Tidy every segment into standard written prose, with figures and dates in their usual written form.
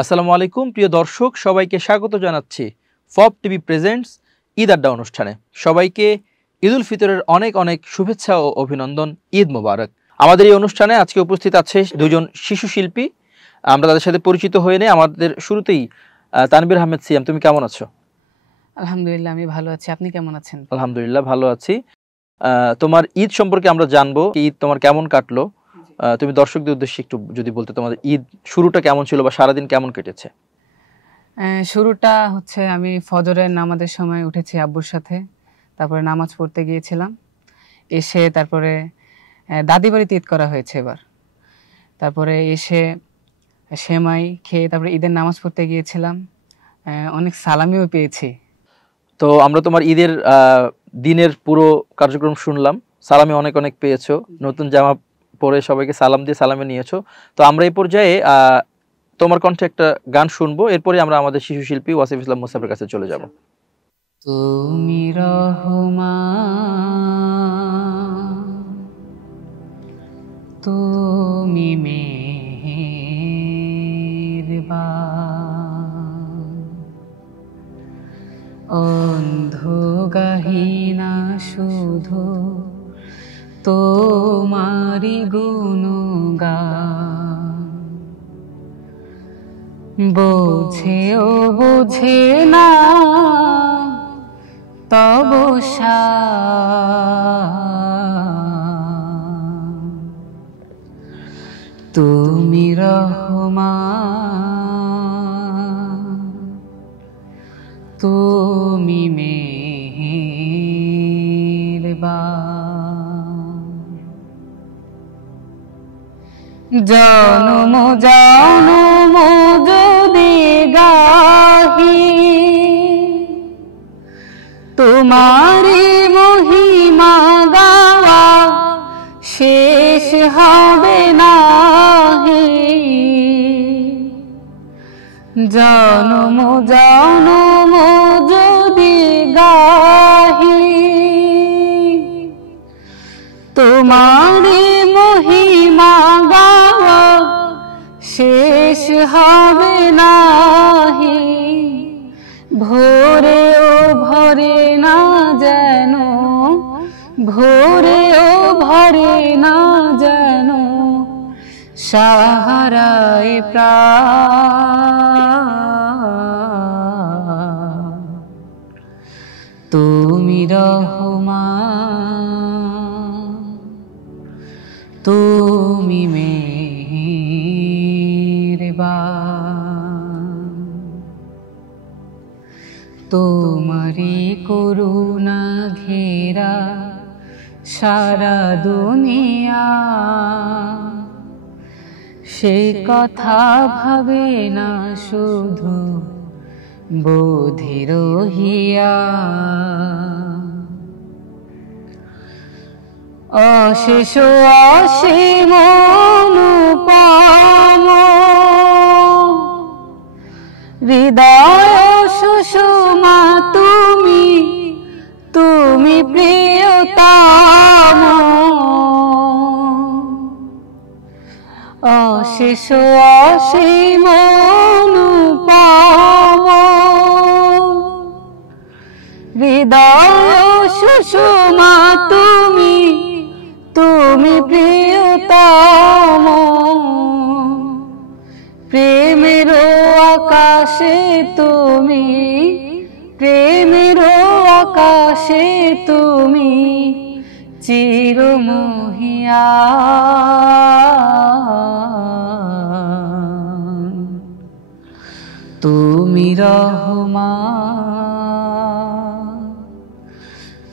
আসসালামু আলাইকুম প্রিয় দর্শক, সবাইকে স্বাগত জানাচ্ছি ফব টিভি প্রেজেন্টস ঈদ আড্ডা অনুষ্ঠানে। সবাইকে ঈদ উল ফিতরের অনেক অনেক শুভেচ্ছা ও অভিনন্দন। ঈদ মোবারক। আমাদের এই অনুষ্ঠানে আজকে উপস্থিত আছে দুজন শিশু শিল্পী। আমরা তাদের সাথে পরিচিত হয়ে নেই। আমাদের শুরুতেই তানভীর আহমেদ সিয়াম, তুমি কেমন আছো? আলহামদুলিল্লাহ, আমি ভালো আছি। আপনি কেমন আছেন? আলহামদুলিল্লাহ ভালো আছি। তোমার ঈদ সম্পর্কে আমরা জানবো, ঈদ তোমার কেমন কাটলো। তুমি দর্শকদের উদ্দেশ্যে একটু যদি বলতে, তোমাদের ঈদ শুরুটা কেমন ছিল বা সারাদিন কেমন কেটেছে? শুরুটা হচ্ছে আমি ফজরের নামাজের সময় উঠেছি আব্বুর সাথে, তারপরে নামাজ পড়তে গিয়েছিলাম। এসে তারপরে দাদি বাড়িতে ঈদ করা হয়েছে এবার। তারপরে এসে সেমাই খেয়ে তারপরে ঈদের নামাজ পড়তে গিয়েছিলাম। অনেক সালামিও পেয়েছি। তো আমরা তোমার ঈদের দিনের পুরো কার্যক্রম শুনলাম। সালামি অনেক অনেক পেয়েছো, নতুন জামা পরে সবাইকে সালাম দিয়ে সালামে নিয়েছো। তো আমরা এই পর্যায়ে তোমার কণ্ঠে একটা গান শুনবো, এরপরে আমরা আমাদের শিশু শিল্পী ওয়াসিফ ইসলাম মুসাফের কাছে চলে যাব। তুমি রহমান, তুমি মেহেরবান, অন্ধ গাহিনা শুধু তোমারি গুণগান। বোঝেও বোঝে না তব শান, তুমি রহমান, তুমি মেহেরবান। জনম জনম যদি গাহি তোমারি মহিমা, গাওয়া শেষ হবে নাহি। জনম জনম যদি গাহি তোমারি মহিমা, গাওয়া শেষ হবে নাহি। ভোরে ও ভরে না যেন, ভোরে ও ভরে না যেন সাহারায় প্রাণ। তুমি রহমান, তুমি মেহেরবান। তোমারি করুণা ঘেরা সারা দুনিয়া, সে কথা ভাবে না শুধু বোধি রহিয়া। অশেষ অসীম অনুপম হৃদয় সুষমা তুমি, তুমি প্রিয়তম। অশেষ অসীম অনুপম হৃদয় সুষমা তুমি, তুমি প্রিয়তম। প্রেমের আকাশে তুমি, প্রেমের আকাশে তুমি চিরমহিয়ান। তুমি রহমান,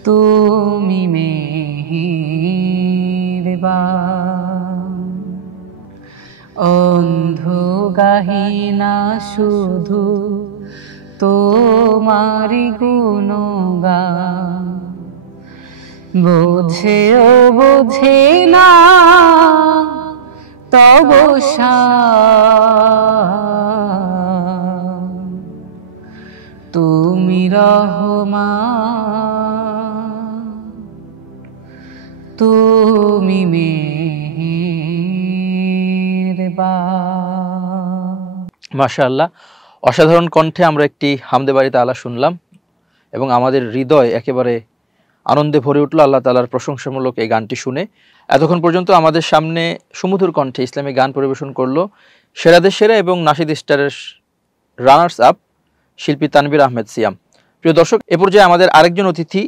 তুমি মেহেরবান, অন্ধ গাহিনা শুধু তোমারি গুণগান। বোঝেও বোঝে না তব শান, তুমি রহমান, তুমি মেহেরবান। মাশাআল্লাহ, অসাধারণ কণ্ঠে আমরা একটি হামদে বাড়ি তাআলা শুনলাম এবং আমাদের হৃদয় একেবারে আনন্দে ভরে উঠল আল্লাহ তাআলার প্রশংসামূলক এই গানটি শুনে। এতক্ষণ পর্যন্ত আমাদের সামনে সুমধুর কণ্ঠে ইসলামী গান পরিবেশন করলো সেরাদের সেরা এবং নাশিদ স্টারের রানার্স আপ শিল্পী তানভীর আহমেদ সিয়াম। প্রিয় দর্শক, এ পর্যায়ে আমাদের আরেকজন অতিথি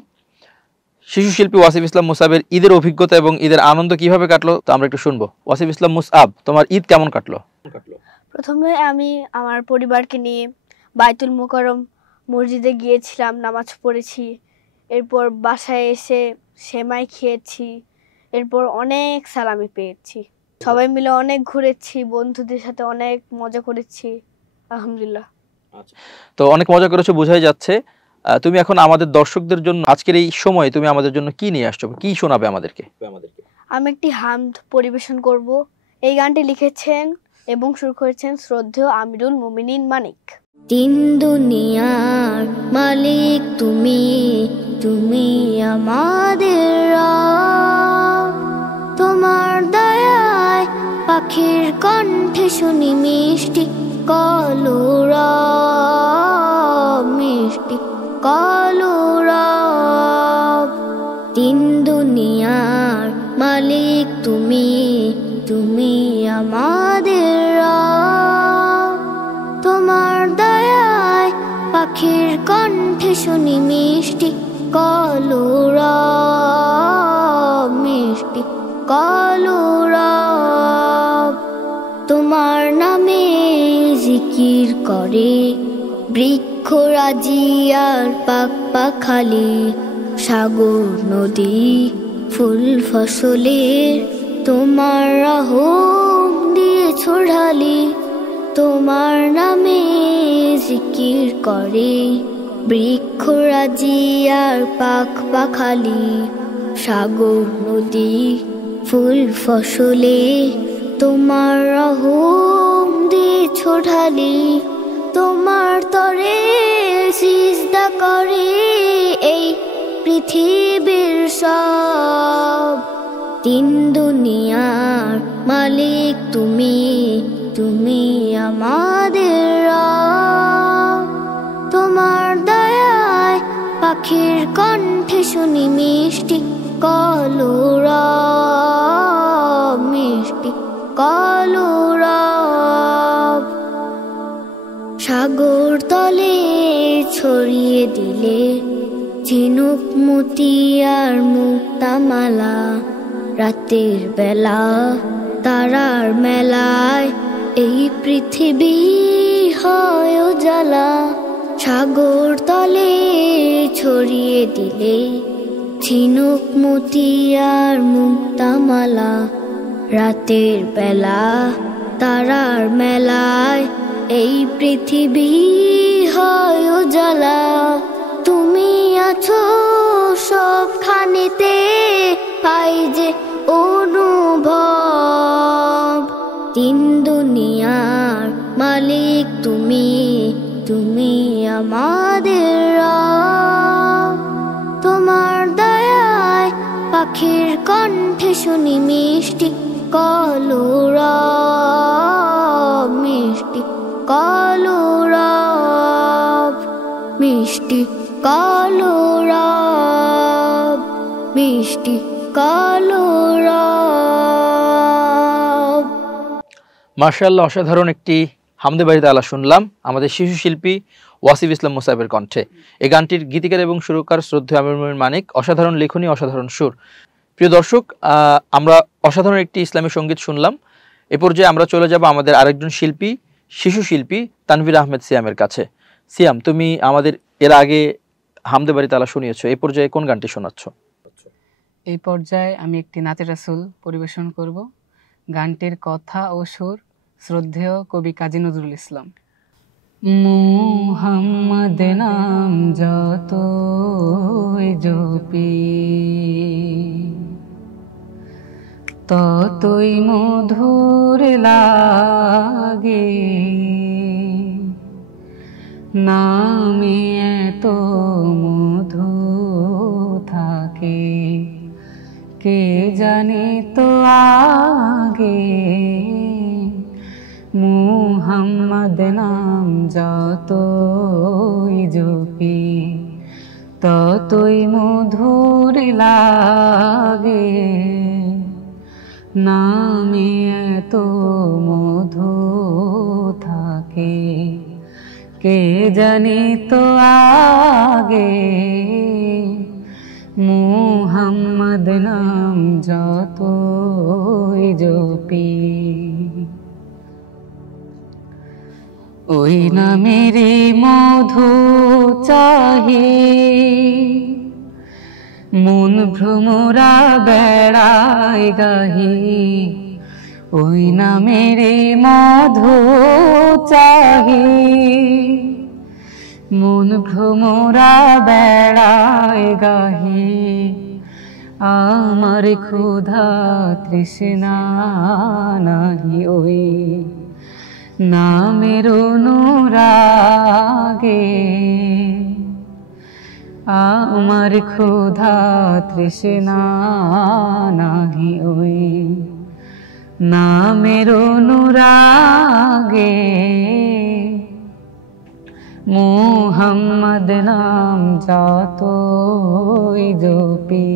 শিশু শিল্পী ওয়াসিফ ইসলাম মুসাবের ঈদের অভিজ্ঞতা এবং ঈদের আনন্দ কিভাবে কাটলো তা আমরা একটু শুনবো। ওয়াসিফ ইসলাম মুসআব, তোমার ঈদ কেমন কাটলো? প্রথমে আমি আমার পরিবারকে নিয়ে বাইতুল মোকাররম মসজিদে গিয়েছিলাম, নামাজ পড়েছি। এরপর বাসায় এসে সেমাই খেয়েছি, এরপর অনেক সালামি পেয়েছি। সবাই মিলে অনেক ঘুরেছি, বন্ধুদের সাথে অনেক মজা করেছি, আলহামদুলিল্লাহ। তো অনেক মজা করেছো বোঝাই যাচ্ছে। তুমি এখন আমাদের দর্শকদের জন্য আজকের এই সময় তুমি আমাদের জন্য কি নিয়ে আসছো, কি শোনাবে আমাদেরকে? আমি একটি হামদ পরিবেশন করব। এই গানটি লিখেছেন এবং সুর করেছেন শ্রদ্ধেয় আমিরুল মুমিনিন মানিক। তিন দুনিয়ার মালিক তুমি, তুমি আমাদের রব। তোমার দয়ায় পাখির কণ্ঠে শুনি মিষ্টি কলরব, মিষ্টি কলরব। তিন দুনিয়ার মালিক তুমি, তুমি আমাদের রব। তোমার দয়ায় পাখির কণ্ঠে শুনি মিষ্টি কলরব, মিষ্টি কলরব। তোমার নামে জিকির করে বৃক্ষরাজি আর পাক পাখালি, সাগর নদী ফুল ফসলের তোমার রহম দিয়ে ছড়ালি। তোমার নামে জিকির করে বৃক্ষরাজি আর পাখ পাখালি, সাগর নদী ফুল ফসলে তোমার রহম দিয়ে ছড়ালি। তোমার তরে সিজদা করে এই পৃথিবীর সব। তিন দুনিয়ার মালিক তুমি, তুমি আমাদের রব। তোমার দয়ায় পাখির কণ্ঠে শুনি মিষ্টি কলরব, মিষ্টি কলরব। সাগর তলে ছড়িয়ে দিলে ঝিনুক মতি আর মুক্তামালা, রাতের বেলা তারার মেলায় এই পৃথিবী হয় উজালা। সাগর তলে ছড়িয়ে দিলে ঝিনুক মতি আর মুক্তামালা, রাতের বেলা তারার মেলায় এই পৃথিবী হয় উজালা। তুমি আছো সবখানেতে পাই যে অনুভব। তিন দুনিয়ার মালিক তুমি, তুমি আমাদের রব। তোমার দয়ায় পাখির কণ্ঠে শুনি মিষ্টি কলরব, মিষ্টি কলরব, মিষ্টি কলরব, মিষ্টি কলরব। মাশাআল্লাহ, অসাধারণ একটি হামদে বাড়ি তাআলা শুনলাম আমাদের শিশু শিল্পী ওয়াসিফ ইসলাম মুসাবের কণ্ঠে। এই গানটির গীতিকার এবং সুরকার শ্রদ্ধেয় আমিরুল মুমিনিন মানিক। অসাধারণ লেখনী, অসাধারণ সুর। প্রিয় দর্শক, আমরা অসাধারণ একটি ইসলামী সঙ্গীত শুনলাম। এ পর্যায়ে আমরা চলে যাব আমাদের আরেকজন শিল্পী, শিশু শিল্পী তানভীর আহমেদ সিয়ামের কাছে। সিয়াম, তুমি আমাদের এর আগে হামদে বাড়ি তাআলা শুনিয়েছো, এই পর্যায়ে কোন গানটি শোনাচ্ছ? এই পর্যায়ে আমি একটি নাতে রাসূল পরিবেশন করব। গানটির কথা ও সুর শ্রদ্ধেয় কবি কাজী নজরুল ইসলাম। মুহাম্মদ নাম যতই জপি ততই মধুর লাগে, নামে এত মধু থাকে কে জানে তো আগে। মুহাম্মদ নাম যতই জপি ততই মধুর লাগে, নামে এত মধু থাকে কে জানি তো আগে। মুহাম্মদ নাম যতই জপি ওই নামেরই মধু চাহে, মন ভ্রমরা বেড়ায় গাহি। ওই নামেরই মধু চাহে, মন ভ্রমরা বেড়ায় গাহি। আমার ক্ষুধা তৃষ্ণা নাহি ওই নামের অনুরাগে। আমার ক্ষুধা তৃষ্ণা নাহি ওই নামের অনুরাগে। মুহাম্মদ নাম যতই জপি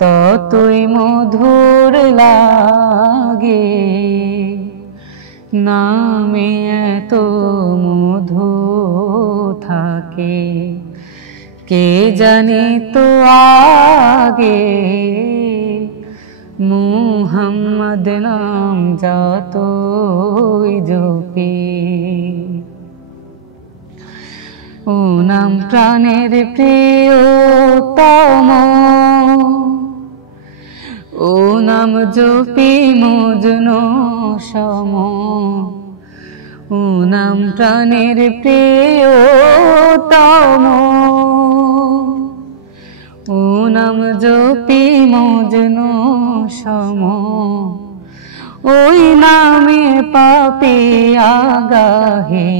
ততই মধুর লাগে, নামে এত মধু থাকে কে জানি তো আগে। মুহাম্মদ নাম যতই জপি ও নাম প্রাণের প্রিয়তম, ও নাম জপি মজনু সম। ও নাম প্রাণের প্রিয়তম, ও নাম জপি মজনু সম। ওই নামে পাপে আগাহে,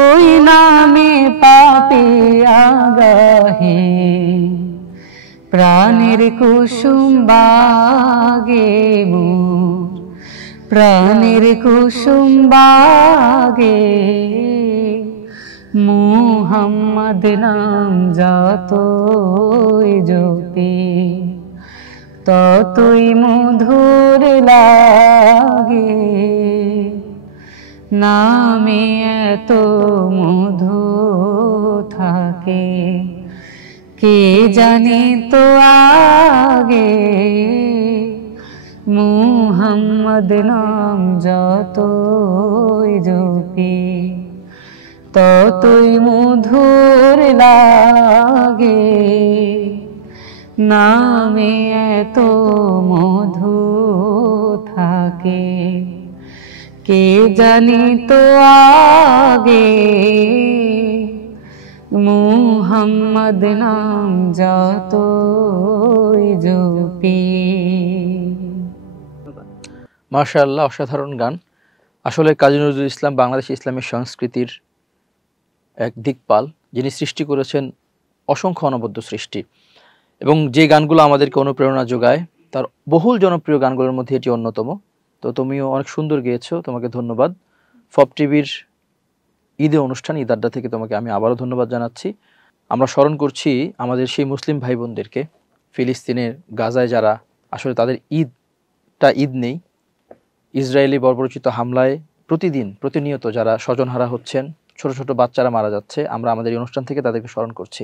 ওই নামে পাপে আগাহে। প্রাণের কুসুম বাগে মোর, প্রাণের কুসুম বাগে। মুহাম্মদ নাম যতই জপি ততই মধুর লাগে, নামে এত মধু থাকে কে জানি তো আগে। মুহাম্মদ নাম যতই জপি ততই মধুর লাগে, নামে এত মধু থাকে কে জানি তো আগে। মুহাম্মদ নাম যতই জপি। মাশাআল্লাহ, অসাধারণ গান। আসলে কাজী নজরুল ইসলাম বাংলাদেশ ইসলামী সংস্কৃতির এক দিকপাল, যিনি সৃষ্টি করেছেন অসংখ্য অনবদ্য সৃষ্টি, এবং যে গানগুলো আমাদেরকে অনুপ্রেরণা যোগায় তার বহুল জনপ্রিয় গানগুলোর মধ্যে এটি অন্যতম। তো তুমিও অনেক সুন্দর গেয়েছো, তোমাকে ধন্যবাদ। ফব টিভির ঈদে অনুষ্ঠান ঈদ আড্ডা থেকে তোমাকে আমি আবারও ধন্যবাদ জানাচ্ছি। আমরা স্মরণ করছি আমাদের সেই মুসলিম ভাই বোনদেরকে, ফিলিস্তিনের গাজায় যারা আসলে তাদের ঈদ নেই। ইসরায়েলি বর্বরোচিত হামলায় প্রতিনিয়ত যারা স্বজনহারা হচ্ছেন, ছোট ছোট বাচ্চারা মারা যাচ্ছে, আমরা আমাদের এই অনুষ্ঠান থেকে তাদেরকে স্মরণ করছি,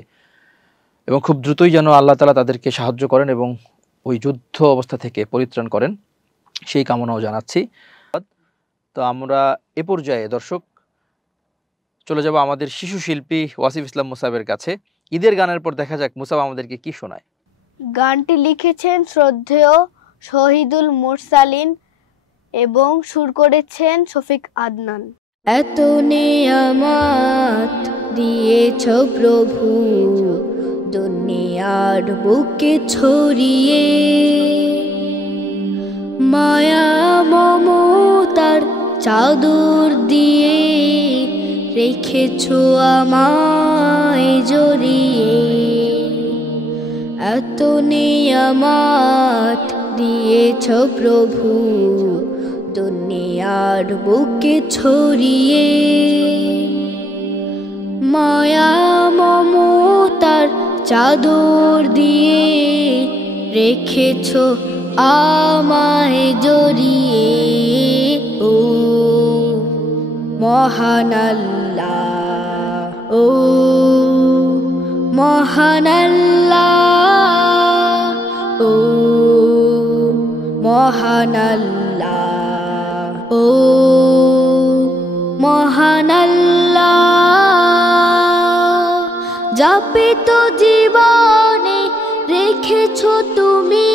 এবং খুব দ্রুতই যেন আল্লাহ তাআলা তাদেরকে সাহায্য করেন এবং ওই যুদ্ধ অবস্থা থেকে পরিত্রাণ করেন, সেই কামনাও জানাচ্ছি। তো আমরা এ পর্যায়ে দর্শক চলে যাব আমাদের শিশু শিল্পী ওয়াসিফ ইসলাম মুসাবের কাছে। ঈদের গানের পর দেখা যাক মুসাব আমাদেরকে কি শোনায়। গানটি লিখেছেন শ্রদ্ধেয় শহীদুল মুরসালিন এবং সুর করেছেন শফিক আদনান। এত নিয়ামত দিয়েছ প্রভু দুনিয়ার বুকে ছড়িয়ে, মায়া মমতার চাদর দিয়ে রেখেছ আমায় জড়িয়ে। এত নিয়ামত দিয়েছ প্রভু দুনিয়ার বুকে ছড়িয়ে মায়া মমতার চাদর দিয়ে রেখেছো আমায় জড়িয়ে ও মহান আল্লাহ ও মহান আল্লাহ ও মহান আল্লাহ ও মহান আল্লাহ যাপিত জীবনে রেখেছো তুমি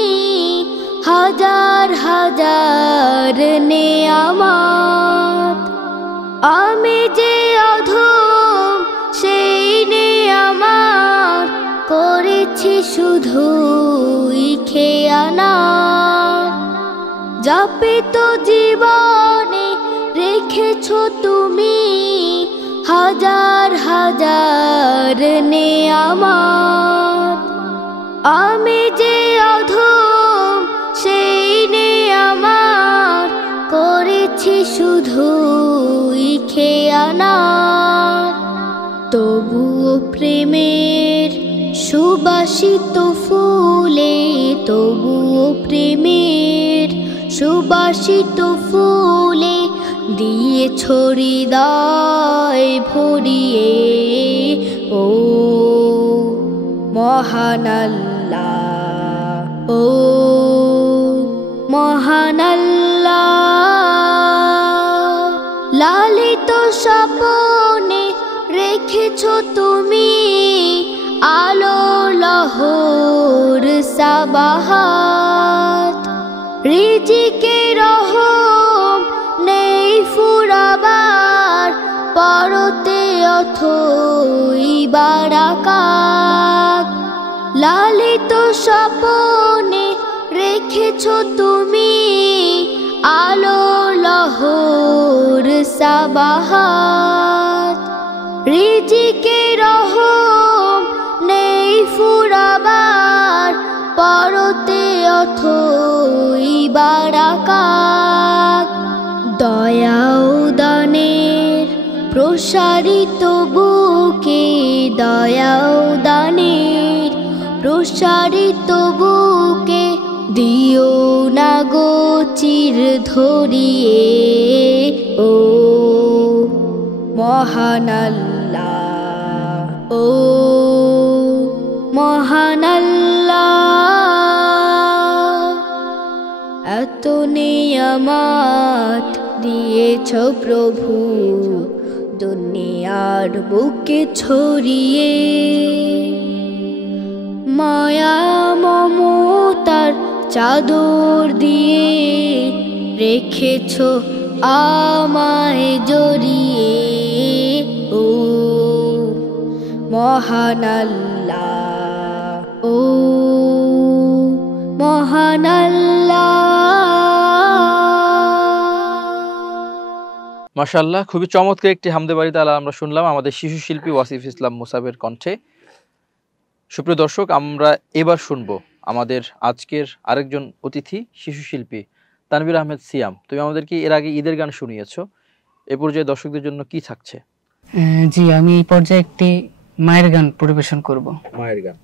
হাজার হাজার নেয়ামত আমি যে অধম সেই নেয়ামত করেছি শুধুই খেয়ানত যাপিত জীবনে রেখেছো তুমি হাজার হাজার নেয়ামত আমি যে অধম সেই নেয়ামত করেছি শুধুই খেয়ানত তবুও প্রেমের সুবাসিত ফুলে তবুও প্রেমের সুবাসিত ফুলে দিয়ে হৃদয় ভরিয়ে ও মহান আল্লাহ ও মহান আল্লাহ লালিত স্বপনে রেখেছো তুমি আলো লহর সাবাহাত রিজিকে রহম নেই ফুরাবার পরতে অথই বারাকাত লালিত স্বপনে রেখেছো তুমি আলো লহর সাবাহাত রিজিকে রহম নেই ফুরাবার পরতে অথই বারাকাত দয়াও দানের প্রসারিত বুকে দয়াও দানের প্রসারিত বুকে দিও না গো চির ধরিয়ে ও মহান আল্লাহ ও মহান আল্লাহ এত নিয়ামত দিয়েছ প্রভু দুনিয়ার বুকে ছড়িয়ে মায়া মমতার চাদর দিয়ে রেখেছো আমায় জড়িয়ে ও মহান আল্লাহ ও মহান আল্লাহ মাশাআল্লাহ, খুবই চমৎকার একটি হামদে বাড়ি তাআলা আমরা শুনলাম আমাদের শিশু শিল্পী ওয়াসিফ ইসলাম মুসাবের কণ্ঠে। সুপ্রিয় দর্শক, আমরা এবার শুনবো আমাদের আজকের আরেকজন অতিথি শিশু শিল্পী তানভীর আহমেদ সিয়াম। তুমি আমাদেরকে এর আগে ঈদের গান শুনিয়েছো, এ পর্যায়ে দর্শকদের জন্য কি থাকছে? জি, আমি এই পর্যায়ে একটি মায়ের গান পরিবেশন করব। মায়ের গান।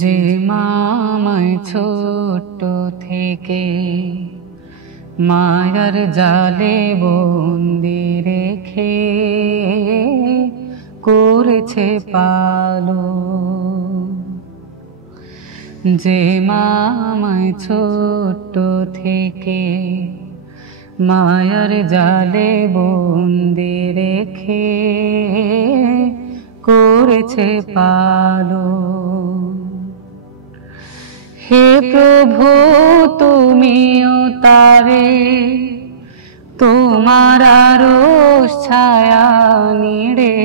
যে মা আমায় ছোট থেকে মায়ার জালে বন্দি রেখে করেছে পালন, যে মা আমায় ছোট থেকে মায়ার জালে বন্দি রেখে করেছে পালন। হে প্রভু তুমিও তারে তোমার আরশ ছায়া নিড়ে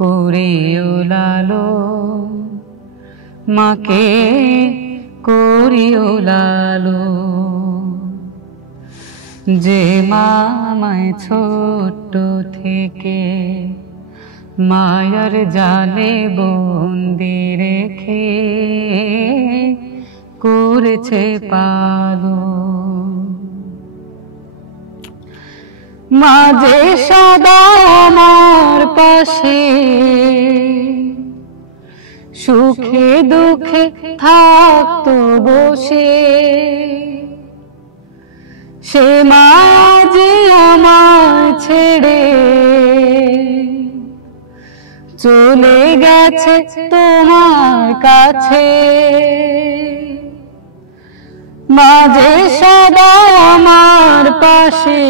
করিও লালন, মাকে করিও লালন। যে মা আমায় ছোট থেকে মায়ার জালে বন্দি রেখে করেছে পালন। মাঝে সদা আমার পাশে, সুখে দুঃখে থাকতো বসে, সে মায়া যে আমার ছেড়ে চলে গেছে তোমার কাছে। মাঝে সদা আমার পাশে,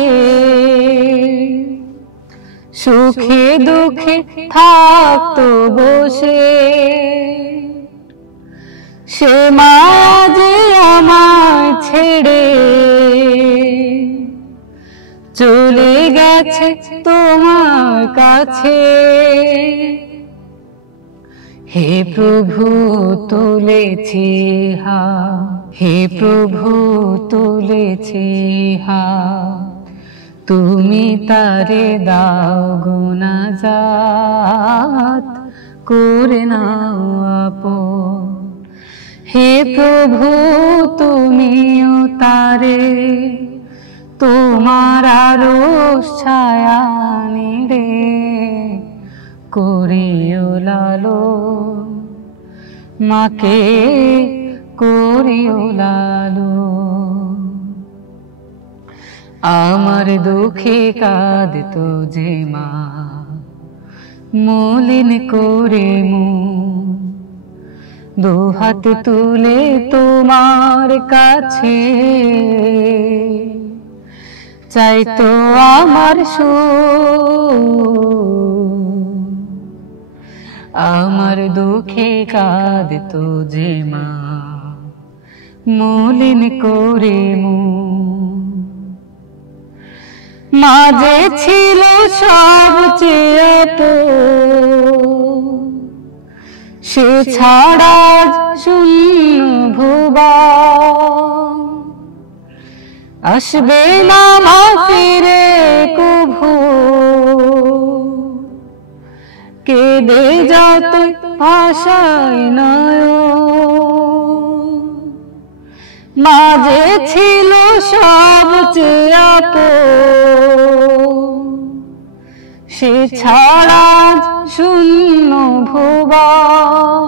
সুখে দুঃখে থাকতো বসে, সে মায়া যে আমার ছেড়ে চলে গেছে তোমার কাছে। হে প্রভু তুলেছি হাত, হে প্রভু তুলেছি হাত, তুমি তারে দাও গুনাজাত, করে নাও আপন। হে প্রভু তুমিও তারে তোমার আরশ ছায়া নিড়ে করিও লালন, মাকে করিও লালন। আমার দুঃখে কাঁদতো যে মা, মলিন করে মুখ, দুহাত তুলে তোমার কাছে চাইতো আমার সুখ। আমার দুঃখে কাঁদতো যে মা, মলিন করে মুখ, মাঝে ছিল সবচেয়ে তো, সে ছাড়া শূন্য ভুবন, আসবে না মা ফিরে কভু, কেঁদে যত ভাষায় নয়ন। মাঝে ছিল সবচেয়ে আপন, সে ছাড়া শূন্য ভুবন,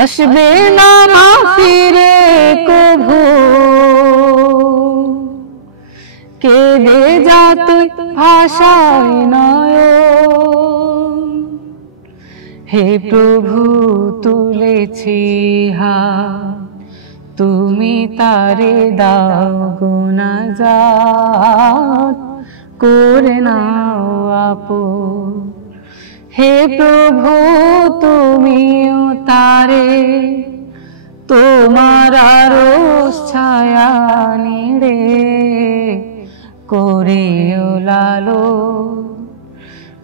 আসবে না মা ফিরে কভু, কেঁদে যাত ভাষায় নয়ন। হে প্রভু তুলেছি হাত, তুমি তারে দাও গুনাজাত, করে নাও আপন। হে প্রভু তুমিও তারে তোমার আরশ ছায়া নিড়ে করিও লালন,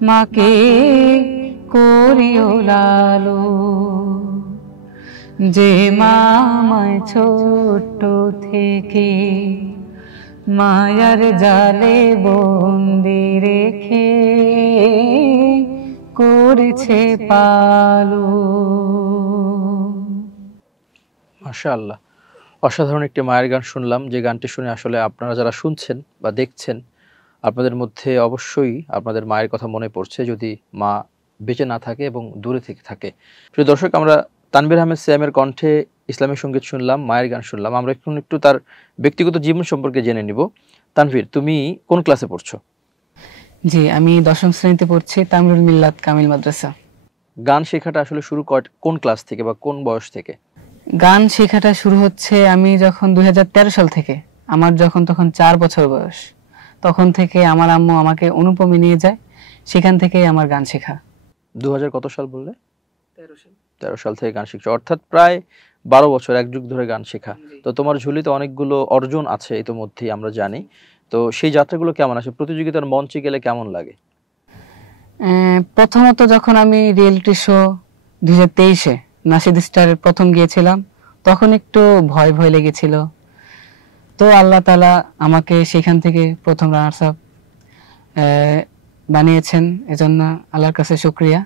মাকে করিও লালন। যে মা আমায় ছোট্ট থেকে মায়ার জালে বন্দি রেখে করেছে পালন। মাশাআল্লাহ, অসাধারণ একটি মায়ের গান শুনলাম, যে গানটি শুনে আসলে আপনারা যারা শুনছেন বা দেখছেন আপনাদের মধ্যে অবশ্যই আপনাদের মায়ের কথা মনে পড়ছে, যদি মা বেঁচে না থাকে এবং দূরে থেকে থাকে। প্রিয় দর্শক, আমরা তানভীর আহমেদ সিয়ামের কণ্ঠে ইসলামী সঙ্গীত শুনলাম, মায়ের গান শুনলাম। আমরা একটু তার ব্যক্তিগত জীবন সম্পর্কে জেনে নিব। তানভীর, তুমি কোন ক্লাসে পড়ছো? জি, আমি 10ম শ্রেণীতে পড়ছি, তামরুল মিল্লাত কামিল মাদ্রাসা। গান শেখাটা আসলে শুরু কোন ক্লাস থেকে বা কোন বয়স থেকে? গান শেখাটা শুরু হচ্ছে আমি যখন 2013 সাল থেকে, আমার তখন 4 বছর বয়স, তখন থেকে আমার আম্মু আমাকে অনুপমে নিয়ে যায়, সেখান থেকেই আমার গান শেখা। 2000 কত সাল বললে? 13 সাল থেকে গান শিখছো, অর্থাৎ প্রায় 12 বছর, এক যুগ ধরে গান শেখা। তো তোমার ঝুলিতে অনেকগুলো অর্জন আছে ইতোমধ্যেই আমরা জানি। তো সেই যাত্রাগুলো কেমন আছে? প্রতিযোগিতার মঞ্চে গেলে কেমন লাগে? প্রথমত যখন আমি রিয়েলিটি শো 2023-এ নাশিদ স্টারের প্রথম গিয়েছিলাম, তখন একটু ভয় ভয় লেগেছিল। তো আল্লাহ তাআলা আমাকে সেখান থেকে প্রথম রানার্স আপ বানিয়েছেন, এজন্য আল্লাহর কাছে শুকরিয়া।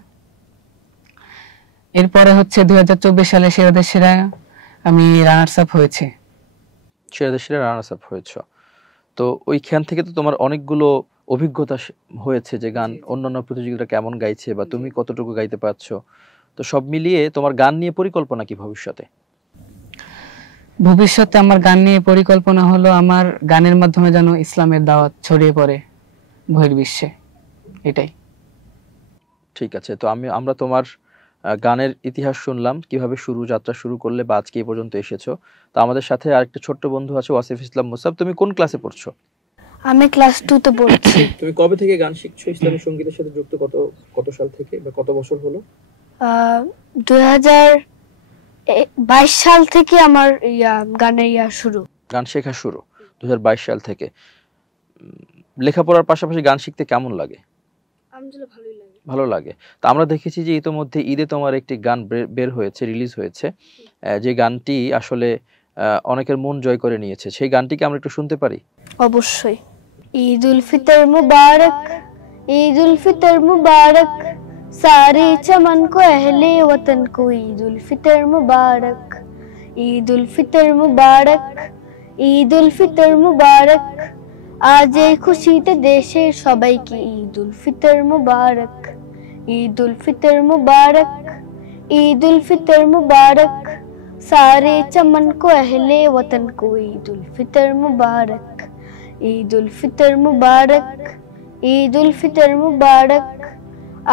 এরপরে হচ্ছে 2024 সালে সেরাদের সেরা আমি রানার্স আপ হয়েছি। সেরাদের সেরা রানার্স আপ হয়েছো। তো ওইখান থেকে তো তোমার অনেকগুলো অভিজ্ঞতা হয়েছে যে গান অন্যান্য প্রতিযোগিতা কেমন গাইছে বা তুমি কতটুকু গাইতে পারছো। তো সব মিলিয়ে তোমার গান নিয়ে পরিকল্পনা কি ভবিষ্যতে? ভবিষ্যতে আমার গান নিয়ে পরিকল্পনা হলো আমার গানের মাধ্যমে যেন ইসলামের দাওয়াত ছড়িয়ে পড়ে বহির্বিশ্বে, এটাই। ঠিক আছে, তো আমরা তোমার গানের ইতিহাস শুনলাম, কিভাবে যাত্রা শুরু করলে বা আজকে এই পর্যন্ত এসেছো। তো আমাদের সাথে আরেকটা ছোট্ট বন্ধু আছে, ওয়াসিফ ইসলাম মুসাব। তুমি কোন ক্লাসে পড়ছো? আমি ক্লাস 2 তে পড়ছি। তুমি কবে থেকে গান শিখছো? ইসলামী সঙ্গীতের সাথে যুক্ত কত সাল থেকে বা কত বছর হলো? 2022 সাল থেকে আমার গানের শুরু, গান শেখা শুরু 2022 সাল থেকে। লেখাপড়ার পাশাপাশি গান শিখতে কেমন লাগে? ভালো লাগে। তো আমরা দেখেছি যে ইতোমধ্যে ঈদে তোমার একটি গান বের হয়েছে, রিলিজ হয়েছে, যে গানটি আসলে অনেকের মন জয় করে নিয়েছে। সেই গানটিকে আমরা একটু শুনতে পারি? অবশ্যই। ঈদ উল ফিতর মুবারক, ঈদ উল ফিতর মুবারক, सारे चमन को अहले वतन को ईद उल फितर मुबारक, ईद उल फितर मुबारक, ईद उल फितर मुबारक, आज এই খুশিতে দেশের সবাইকে ঈদ উল ফিতর মুবারক, ঈদ উল ফিতর মুবারক, ঈদ উল ফিতর মুবারক, सारे चमन को अहले वतन को ईद उल फितर मुबारक, ईद उल फितर मुबारक, ईद उल फितर मुबारक,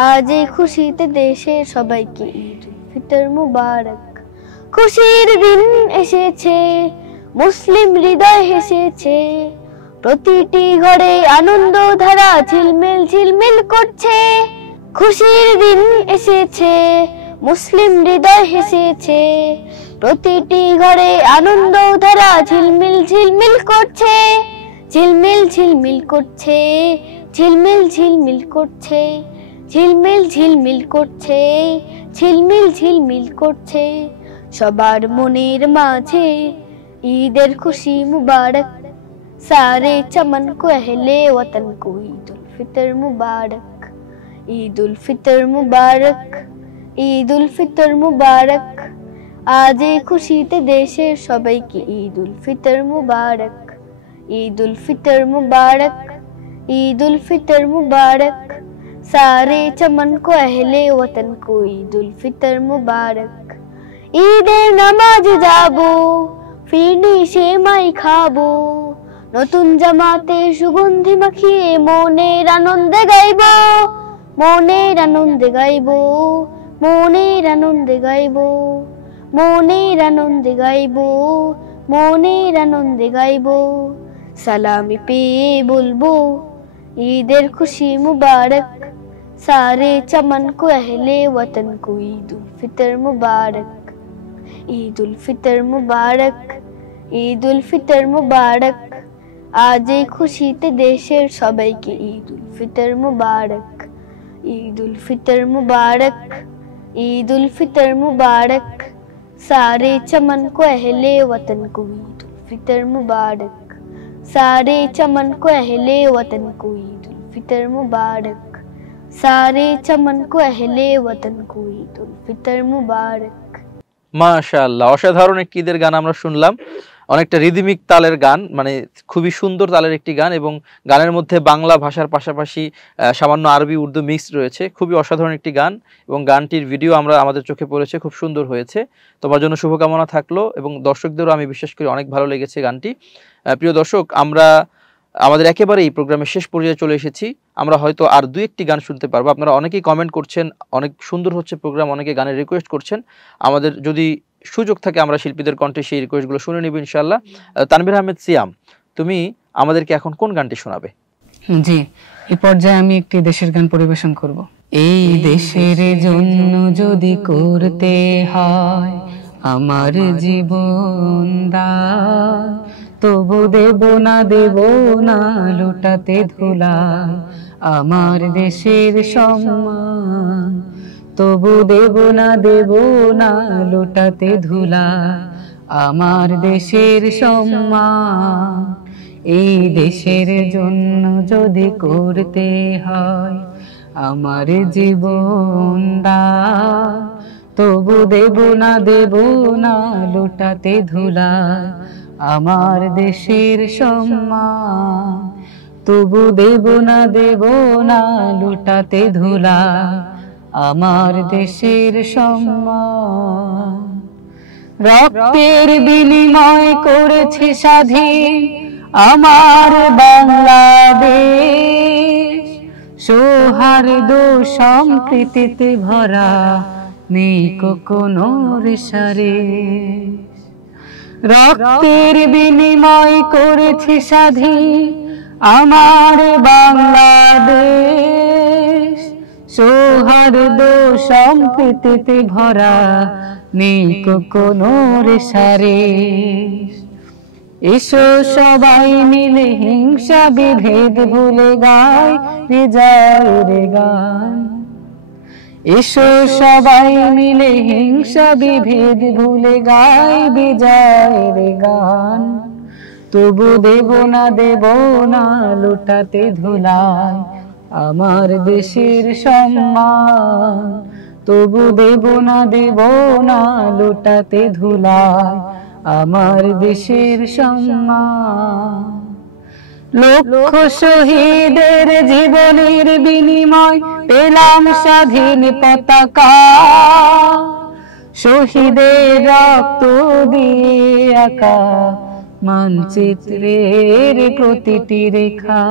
आज এই খুশিতে দেশের সবাইকে ঈদ উল ফিতর মুবারক। খুশির দিন এসেছে, মুসলিম হৃদয় হেসেছে, প্রতিটি ঘরে আনন্দ ধারা ঝিলমিল ঝিলমিল করছে। খুশির দিন এসেছে, মুসলিম হৃদয় হেসেছে, প্রতিটি ঘরে আনন্দ ধারা ঝিলমিল ঝিলমিল করছে, ঝিলমিল ঝিলমিল করছে, ঝিলমিল ঝিলমিল করছে, ঝিলমিল ঝিলমিল করছে, ঝিলমিল ঝিলমিল করছে। সবার মনের মাঝে ঈদের খুশি মুবারক, सारे चमन को अहले वतन को ईद उल फितर मुबारक, ईद उल फितर मुबारक, ईद उल फितर मुबारक, आज এই খুশিতে দেশের সবাইকে ঈদ উল ফিতর মুবারক, ঈদ উল ফিতর মুবারক, ঈদ উল ফিতর মুবারক, सारे चमन को अहले वतन को ईद उल फितर मुबारक। ঈদের নামাজ যাবো, ফিরনি সেমাই খাবো, নতুন জামাতে সুগন্ধি মাখিয়ে মনের আনন্দে গাইবো, মনের আনন্দে গাইবো, মনের আনন্দে গাইবো, মনের আনন্দে গাইবো, মনের আনন্দে গাইবো। সালামি পেয়ে বলবো ঈদের খুশি মুবারক, सारे चमन को अहले वतन को ईद उल फितर मुबारक, ईद उल फितर मुबारक, ईद उल फितर मुबारक, आज এই খুশিতে দেশের সবাইকে ঈদ উল ফিতর মুবারক, ঈদ উল ফিতর মুবারক, ঈদ উল ফিতর মুবারক, सारे चमन को अहले वतन को ईद उल फितर मुबारक, सारे चमन को अहले वतन को ईद उल फितर मुबारक, सारे चमन को अहले वतन को ईद उल फितर मुबारक। মাশাআল্লাহ, অসাধারণ একটি ঈদের গান আমরা শুনলাম। অনেকটা রিদমিক তালের গান, মানে খুবই সুন্দর তালের একটি গান, এবং গানের মধ্যে বাংলা ভাষার পাশাপাশি সামান্য আরবি উর্দু মিক্সড রয়েছে। খুবই অসাধারণ একটি গান, এবং গানটির ভিডিও আমাদের চোখে পড়েছে, খুব সুন্দর হয়েছে। তোমার জন্য শুভকামনা থাকলো, এবং দর্শকদেরও আমি বিশ্বাস করি অনেক ভালো লেগেছে গানটি। প্রিয় দর্শক, আমরা আমাদের একেবারে এই প্রোগ্রামের শেষ পর্যায়ে চলে এসেছি। আমরা হয়তো আর 2-1টি গান শুনতে পারবো। আপনারা অনেকেই কমেন্ট করছেন, অনেক সুন্দর হচ্ছে প্রোগ্রাম, অনেকে গানের রিকোয়েস্ট করছেন। আমাদের যদি সুযোগ থাকে আমরা শিল্পীদের কণ্ঠে সেই রিকোয়েস্টগুলো শুনে নেব ইনশাআল্লাহ। তানভীর আহমেদ সিয়াম, তুমি আমাদেরকে এখন কোন গানটি শোনাবে? জি, এই পর্যায়ে আমি একটি দেশের গান পরিবেশন করব। এই দেশের জন্য যদি করতে হয় আমার জীবন দান, তবু দেব না লুটাতে ধুলাই আমার দেশের সম্মান, তবু দেব না লুটাতে ধুলাই আমার দেশের সম্মান। এই দেশের জন্য যদি করতে হয় আমার জীবন দান, তবু দেব না লুটাতে ধুলায় আমার দেশের সম্মান। তবু দেব না লুটাতে ধুলায় আমার দেশের সম্মান। রক্তের বিনিময় করেছি স্বাধীন আমার বাংলাদেশ, সৌহার্দ্য সম্প্রীতিতে ভরা নেই কোনো রেশারেশ। রক্তের বিনিময় করেছি স্বাধীন আমার বাংলাদেশ, সৌহার্দ্য সম্প্রীতিতে ভরা নেই কোনো রেশারেশ। এসো সবাই মিলে হিংসা বিভেদ ভুলে গাই বিজয়ের গান। এসো সবাই মিলে হিংসা বিভেদ ভুলে গাই বিজয়ের গান। তবু দেব না লুটাতে ধুলায় আমার দেশের সম্মান। তবু দেব না লুটাতে ধুলায় আমার দেশের সম্মান। লক্ষ শহীদের জীবনের বিনিময় পেলাম স্বাধীন পতাকা, শহীদের রক্ত দিয়ে আঁকা মানচিত্রের প্রতিটি রেখা।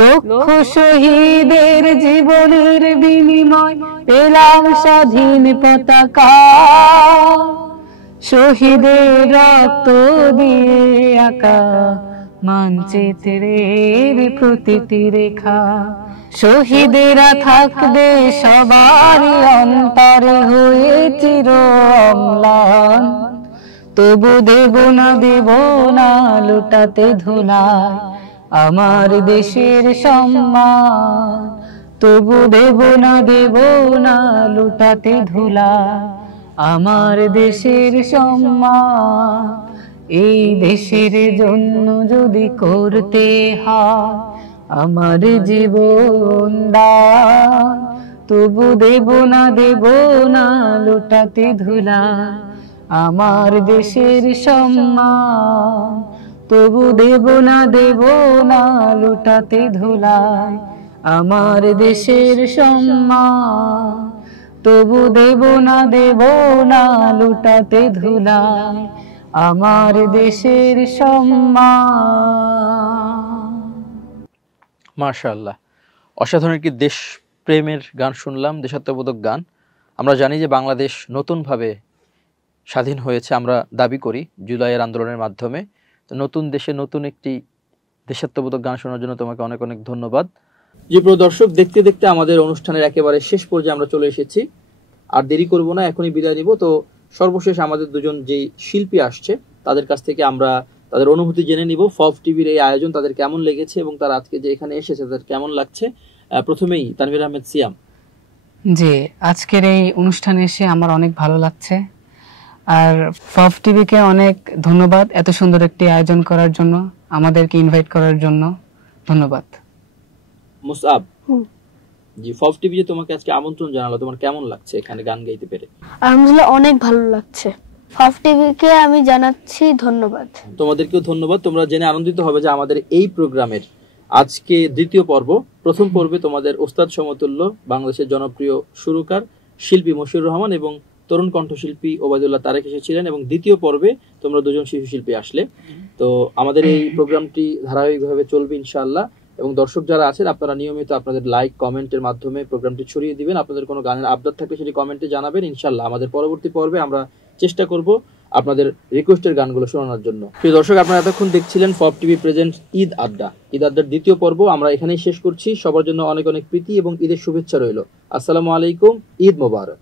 লক্ষ শহীদের জীবনের বিনিময় পেলাম স্বাধীন পতাকা, শহীদের রক্ত দিয়ে আঁকা মানচিত্রের প্রতিটি রেখা। শহীদেরা থাকবে সবারই অন্তরে হয়ে চির অম্লান। তবু দেব না লুটাতে ধুলায় আমার দেশের সম্মান। তবু দেব না লুটাতে ধুলায় আমার দেশের সম্মান। এই দেশের জন্য যদি করতে হয় আমার জীবন দান, তবু দেব না লুটাতে ধুলায় আমার দেশের সম্মান। তবু দেব না লুটাতে ধুলায় আমার দেশের সম্মান। তবু দেব না লুটাতে ধুলায় আমার দেশের সম্মান। মাশাআল্লাহ, অসাধারণ একটি দেশ প্রেমের গান শুনলাম, দেশাত্মবোধক গান। আমরা জানি যে বাংলাদেশ নতুনভাবে স্বাধীন হয়েছে, আমরা দাবি করি জুলাইয়ের আন্দোলনের মাধ্যমে। তো নতুন দেশে নতুন একটি দেশাত্মবোধক গান শোনার জন্য তোমাকে অনেক অনেক ধন্যবাদ। যে প্রিয় দর্শক, দেখতে দেখতে আমাদের অনুষ্ঠানের একেবারে শেষ পর্যায়ে আমরা চলে এসেছি। আর দেরি করব না, এখনই বিদায় নিব। তো সর্বশেষ আমাদের দুজন যে শিল্পী আসছে তাদের কাছ থেকে আমরা তাদের অনুভূতি জেনে নিব। ফব টিভির এই আয়োজন তাদের কেমন লেগেছে এবং তারা আজকে যে এখানে এসেছে তাদের কেমন লাগছে। প্রথমেই তানভীর আহমেদ সিয়াম। জি, আজকের এই অনুষ্ঠানে এসে আমার অনেক ভালো লাগছে। আর ফব টিভিকে অনেক ধন্যবাদ এত সুন্দর একটি আয়োজন করার জন্য, আমাদেরকে ইনভাইট করার জন্য ধন্যবাদ। মুসআব, জি, ফব টিভি যে তোমাকে আজকে আমন্ত্রণ জানালো, তোমার কেমন লাগছে এখানে গান গাইতে পেরে? আলহামদুলিল্লাহ, অনেক ভালো লাগছে। ফব টিভিকে আমি জানাচ্ছি ধন্যবাদ। তোমাদেরকেও ধন্যবাদ। তোমরা জেনে আনন্দিত হবে যে আমাদের এই প্রোগ্রামের আজকে দ্বিতীয় পর্ব, প্রথম পর্বে তোমাদের ওস্তাদ সমতুল্য বাংলাদেশের জনপ্রিয় সুরকার শিল্পী মশিউর রহমান এবং তরুণ কণ্ঠশিল্পী ওবায়দুল্লাহ তারেক এসেছিলেন, এবং দ্বিতীয় পর্বে তোমরা দুজন শিশু শিল্পী আসলে। তো আমাদের এই প্রোগ্রামটি ধারাবাহিকভাবে চলবে ইনশাআল্লাহ, এবং দর্শক যারা আছেন আপনারা নিয়মিত আপনাদের লাইক কমেন্টের মাধ্যমে প্রোগ্রামটি ছড়িয়ে দিবেন। আপনাদের কোনো গানের আবদার থাকলে সেটি কমেন্টে জানাবেন। ইনশাআল্লাহ আমাদের পরবর্তী পর্বে আমরা চেষ্টা করব আপনাদের রিকোয়েস্টের গানগুলো শোনানোর জন্য। প্রিয় দর্শক, আপনারা এতক্ষণ দেখছিলেন ফব টিভি প্রেজেন্টস ঈদ আড্ডা। ঈদ আড্ডার দ্বিতীয় পর্ব আমরা এখানেই শেষ করছি। সবার জন্য অনেক অনেক প্রীতি এবং ঈদের শুভেচ্ছা রইল। আসসালামু আলাইকুম, ঈদ মোবারক।